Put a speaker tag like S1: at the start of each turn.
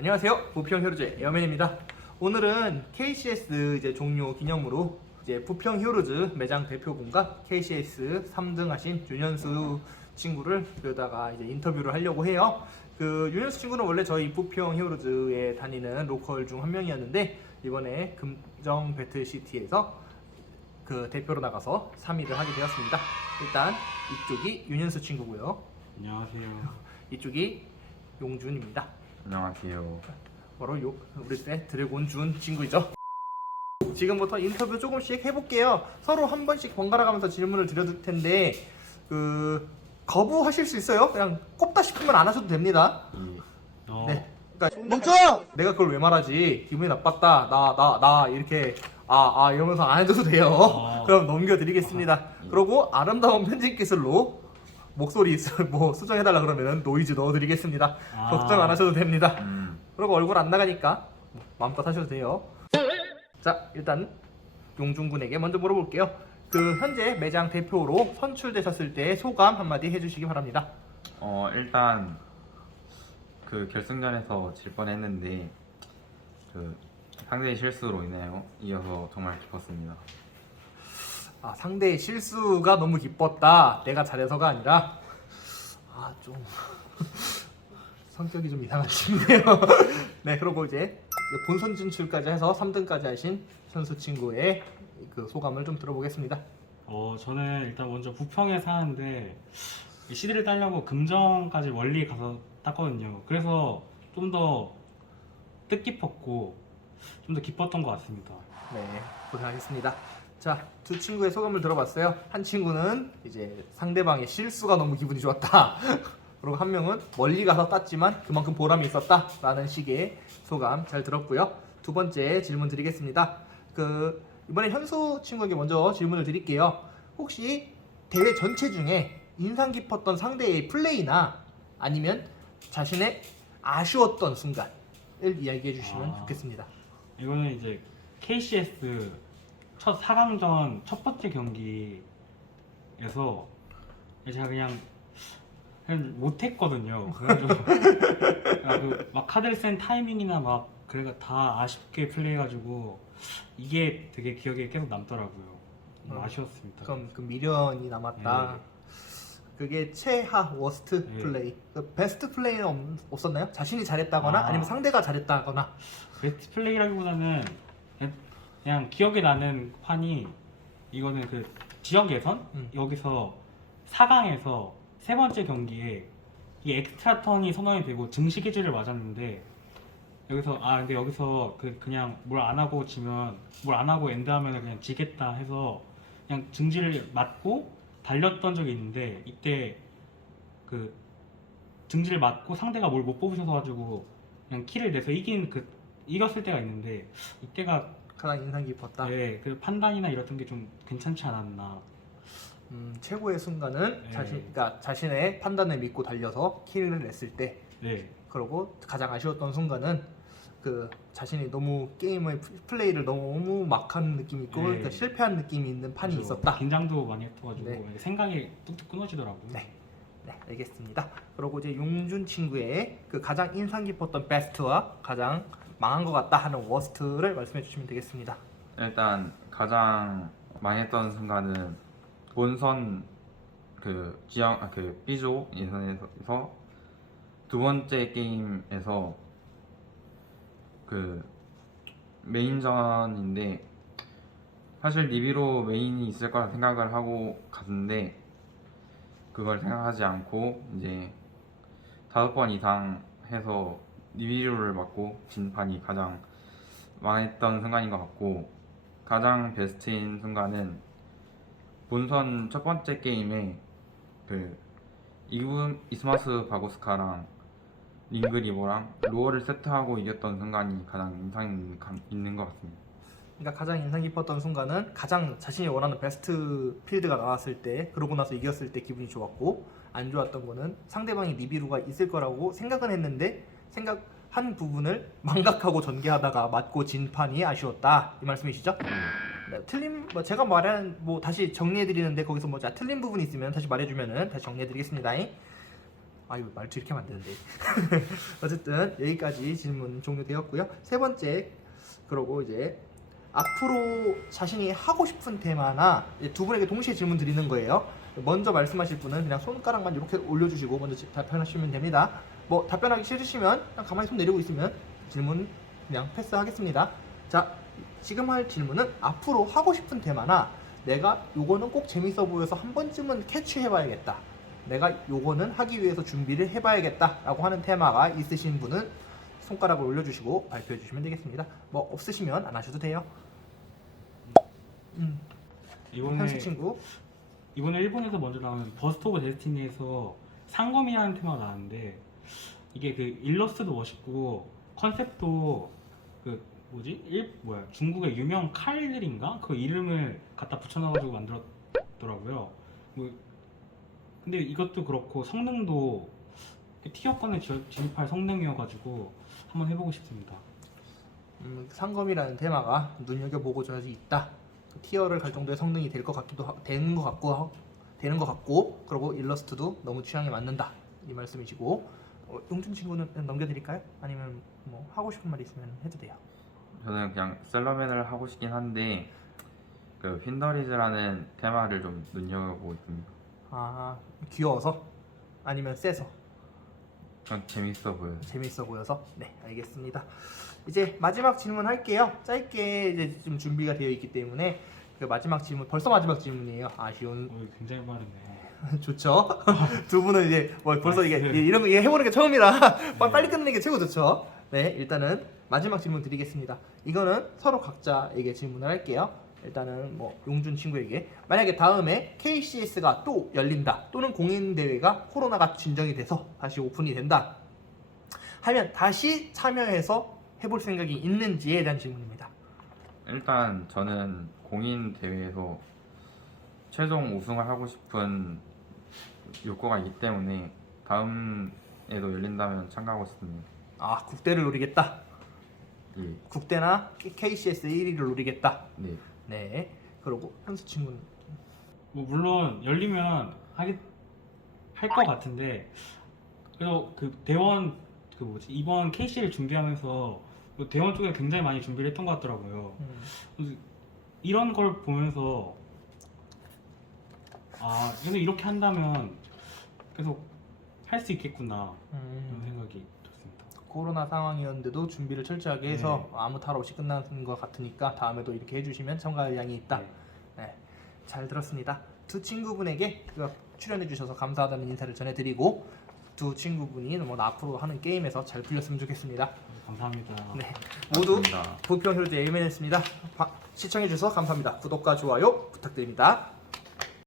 S1: 안녕하세요. 부평 히어로즈의 에어맨입니다. 오늘은 KCS 이제 종료 기념으로 이제 부평 히어로즈 매장 대표분과 KCS 3등 하신 윤현수 친구를 여기다가 이제 인터뷰를 하려고 해요. 그 윤현수 친구는 원래 저희 부평 히어로즈에 다니는 로컬 중 한 명이었는데 이번에 금정 배틀시티에서 그 대표로 나가서 3위를 하게 되었습니다. 일단 이쪽이 윤현수 친구고요.
S2: 안녕하세요.
S1: 이쪽이 용준입니다.
S3: 안녕하세요.
S1: 바로 요 우리 때 드래곤 준 친구이죠. 지금부터 인터뷰 조금씩 해볼게요. 서로 한 번씩 번갈아 가면서 질문을 드려둘 텐데 그 거부하실 수 있어요. 그냥 꼽다 싶으면 안 하셔도 됩니다.
S3: 이
S2: 어,
S1: 네. 그러니까 멈춰! 내가 그걸 왜 말하지? 기분이 나빴다. 나 나 나 이렇게 아 아 이러면서 안 해줘도 돼요.
S2: 어.
S1: 그럼 넘겨드리겠습니다. 그리고 아름다운 편집 기술로 목소리 수- 뭐 수정해달라 그러면 노이즈 넣어드리겠습니다.
S2: 아.
S1: 걱정 안 하셔도 됩니다.
S3: 음,
S1: 그리고 얼굴 안 나가니까 뭐 마음껏 하셔도 돼요. 자, 일단 용준군에게 먼저 물어볼게요. 그 현재 매장 대표로 선출되셨을 때 소감 한마디 해주시기 바랍니다.
S3: 어 일단 그 결승전에서 질 뻔했는데 그 상대의 실수로 인하여 이어서 정말 기뻤습니다.
S1: 아, 상대의 실수가 너무 기뻤다. 내가 잘해서가 아니라 아 좀 성격이 좀 이상한 친구네요. 네, 그리고 이제 본선 진출까지 해서 3등까지 하신 선수 친구의 그 소감을 좀 들어보겠습니다.
S2: 어, 저는 일단 먼저 부평에 사는데 이 CD를 따려고 금정까지 멀리 가서 땄거든요. 그래서 좀 더 뜻깊었고 좀 더 기뻤던 것 같습니다.
S1: 네, 고생하셨습니다. 자, 두 친구의 소감을 들어봤어요. 한 친구는 이제 상대방의 실수가 너무 기분이 좋았다. 그리고 한 명은 멀리 가서 땄지만 그만큼 보람이 있었다 라는 식의 소감 잘 들었고요. 두 번째 질문 드리겠습니다. 그 이번에 현수 친구에게 먼저 질문을 드릴게요. 혹시 대회 전체 중에 인상 깊었던 상대의 플레이나 아니면 자신의 아쉬웠던 순간을 이야기해 주시면
S2: 아.
S1: 좋겠습니다.
S2: 이거는 이제 KCS 첫 4강전 첫 번째 경기에서 제가 그냥 그냥 못했거든요. 그래가지고 그막 카드를 센 타이밍이나 막 그래가 다 아쉽게 플레이해가지고 이게 되게 기억에 계속 남더라고요. 좀
S1: 어,
S2: 아쉬웠습니다.
S1: 그럼 그 미련이 남았다.
S2: 네.
S1: 그게 최하 워스트
S2: 네.
S1: 플레이. 그 베스트 플레이는 없, 없었나요? 자신이 잘했다거나
S2: 아.
S1: 아. 니면 상대가 잘했다거나.
S2: 베스트 플레이라기보다는 그냥, 기억에 나는 판이 이거는 그 지역 예선
S1: 음.
S2: 여기서 4강에서 세 번째 경기에 이 엑스트라 턴이 선언이 되고 증식 해지를 맞았는데 여기서 아 근데 여기서 그 그냥 뭘 안 하고 지면 뭘 안 하고 엔드하면 그냥 지겠다 해서 그냥 증지를 맞고 달렸던 적이 있는데 이때 그 증지를 맞고 상대가 뭘 못 뽑으셔서 가지고 그냥 키를 내서 이긴 그 이겼을 때가 있는데 이때가
S1: 가장 인상 깊었다.
S2: 네, 그 판단이나 이랬던 게 좀 괜찮지 않았나.
S1: 음, 최고의 순간은
S2: 네.
S1: 자신, 그러니까 자신의 판단을 믿고 달려서 킬을 냈을 때.
S2: 네,
S1: 그리고 가장 아쉬웠던 순간은 그 자신이 너무 게임의 플- 플레이를 너무 막한 느낌이 있고
S2: 네.
S1: 그러니까 실패한 느낌이 있는 판이
S2: 그래서
S1: 있었다.
S2: 긴장도 많이 했어가지고
S1: 네.
S2: 생각이 뚝뚝 끊어지더라고요.
S1: 네. 네, 알겠습니다. 그리고 이제 용준 친구의 그 가장 인상 깊었던 베스트와 가장 망한 것 같다 하는 워스트를 말씀해 주시면 되겠습니다.
S3: 일단 가장 망했던 순간은 본선 그 지역 아, 그 B조 예선에서 두 번째 게임에서 그 메인전인데 사실 리비로 메인이 있을 거라 생각을 하고 갔는데 그걸 생각하지 않고 이제 다섯 번 이상 해서 리비로를 맞고 진 판이 가장 망했던 순간인 것 같고 가장 베스트인 순간은 본선 첫 번째 게임에 그 이브 이스마스 바고스카랑 링그리버랑 로어를 세트하고 이겼던 순간이 가장 인상 있는 것 같습니다.
S1: 그러니까 가장 인상 깊었던 순간은 가장 자신이 원하는 베스트 필드가 나왔을 때 그러고 나서 이겼을 때 기분이 좋았고 안 좋았던 거는 상대방이 리비루가 있을 거라고 생각은 했는데 생각한 부분을 망각하고 전개하다가 맞고 진 판이 아쉬웠다 이 말씀이시죠? 네, 틀린 뭐 제가 말한 뭐 다시 정리해 드리는데 거기서 뭐 자, 틀린 부분이 있으면 다시 말해 주면은 다시 정리해 드리겠습니다. 아 이거 말투 이렇게 되는데. 어쨌든 여기까지 질문 종료되었고요. 세 번째 그러고 이제 앞으로 자신이 하고 싶은 테마나 두 분에게 동시에 질문 드리는 거예요. 먼저 말씀하실 분은 그냥 손가락만 이렇게 올려주시고 먼저 지- 답변하시면 됩니다. 뭐 답변하기 싫으시면 그냥 가만히 손 내리고 있으면 질문 그냥 패스하겠습니다. 자 지금 할 질문은 앞으로 하고 싶은 테마나 내가 요거는 꼭 재밌어 보여서 한 번쯤은 캐치해봐야겠다. 내가 요거는 하기 위해서 준비를 해봐야겠다 라고 하는 테마가 있으신 분은 손가락을 올려주시고 발표해 주시면 되겠습니다. 뭐 없으시면 안 하셔도 돼요. 음,
S2: 이번에
S1: 현수 친구.
S2: 이번에 일본에서 먼저 나온 버스트 오브 데스티니에서 상검이라는 테마가 나왔는데 이게 그 일러스트도 멋있고 컨셉도 그 뭐지 일 뭐야 중국의 유명 칼들인가 그 이름을 갖다 붙여놔가지고 만들었더라고요. 뭐 근데 이것도 그렇고 성능도 티어권에 지- 진입할 성능이어가지고 한번 해보고 싶습니다.
S1: 음, 상검이라는 테마가 눈여겨보고자 있다. 그 티어를 갈 정도의 성능이 될 것 같기도 하, 되는 것 같고 하- 되는 것 같고 그리고 일러스트도 너무 취향에 맞는다 이 말씀이시고 어, 용준 친구는 넘겨드릴까요? 아니면 뭐 하고 싶은 말 있으면 해도 돼요.
S3: 저는 그냥 셀러맨을 하고 싶긴 한데 그 핀더리즈라는 테마를 좀 눈여겨보고 있습니다.
S1: 아 귀여워서 아니면 세서
S3: 그냥 재밌어 보여요.
S1: 재밌어 보여서 네 알겠습니다. 이제 마지막 질문 할게요. 짧게 이제 좀 준비가 되어 있기 때문에 그 마지막 질문 벌써 마지막 질문이에요. 아쉬운
S2: 어, 굉장히 빠르네.
S1: 좋죠. 두 분은 이제 뭐 벌써 이게 이런 거 이게 해보는 게 처음이라 빨리 빨리 끝내는 게 최고 좋죠. 네, 일단은 마지막 질문 드리겠습니다. 이거는 서로 각자에게 질문을 할게요. 일단은 뭐 용준 친구에게 만약에 다음에 KCS가 또 열린다 또는 공인 대회가 코로나가 진정이 돼서 다시 오픈이 된다 하면 다시 참여해서 해볼 생각이 있는지에 대한 질문입니다.
S3: 일단 저는 공인 대회에서 최종 우승을 하고 싶은 욕구가 있기 때문에 다음에도 열린다면 참가하고 싶습니다.
S1: 아 국대를 노리겠다.
S3: 예,
S1: 국대나 KCS 1위를 노리겠다.
S3: 네.
S1: 네. 그리고 현수 친구는
S2: 뭐 물론 열리면 하겠 할것 같은데 그래서 그 대원 그 뭐지 이번 KC를 준비하면서 그 대원 쪽에 굉장히 많이 준비를 했던 것 같더라고요.
S1: 음,
S2: 그래서 이런 걸 보면서 아 그래서 이렇게 한다면 계속 할 수 있겠구나 이런
S1: 음,
S2: 생각이 들었습니다.
S1: 코로나 상황이었는데도 준비를 철저하게 해서
S2: 네.
S1: 아무 탈 없이 끝나는 것 같으니까 다음에도 이렇게 해주시면 참가 의향이 있다.
S2: 네.
S1: 네, 잘 들었습니다. 두 친구분에게 그 출연해 주셔서 감사하다는 인사를 전해드리고 두 친구분이 뭐 앞으로 하는 게임에서 잘 풀렸으면 좋겠습니다.
S2: 감사합니다.
S1: 네, 모두
S3: 감사합니다.
S1: 부평 혈드 에이맨이었습니다. 시청해 주셔서 감사합니다. 구독과 좋아요 부탁드립니다.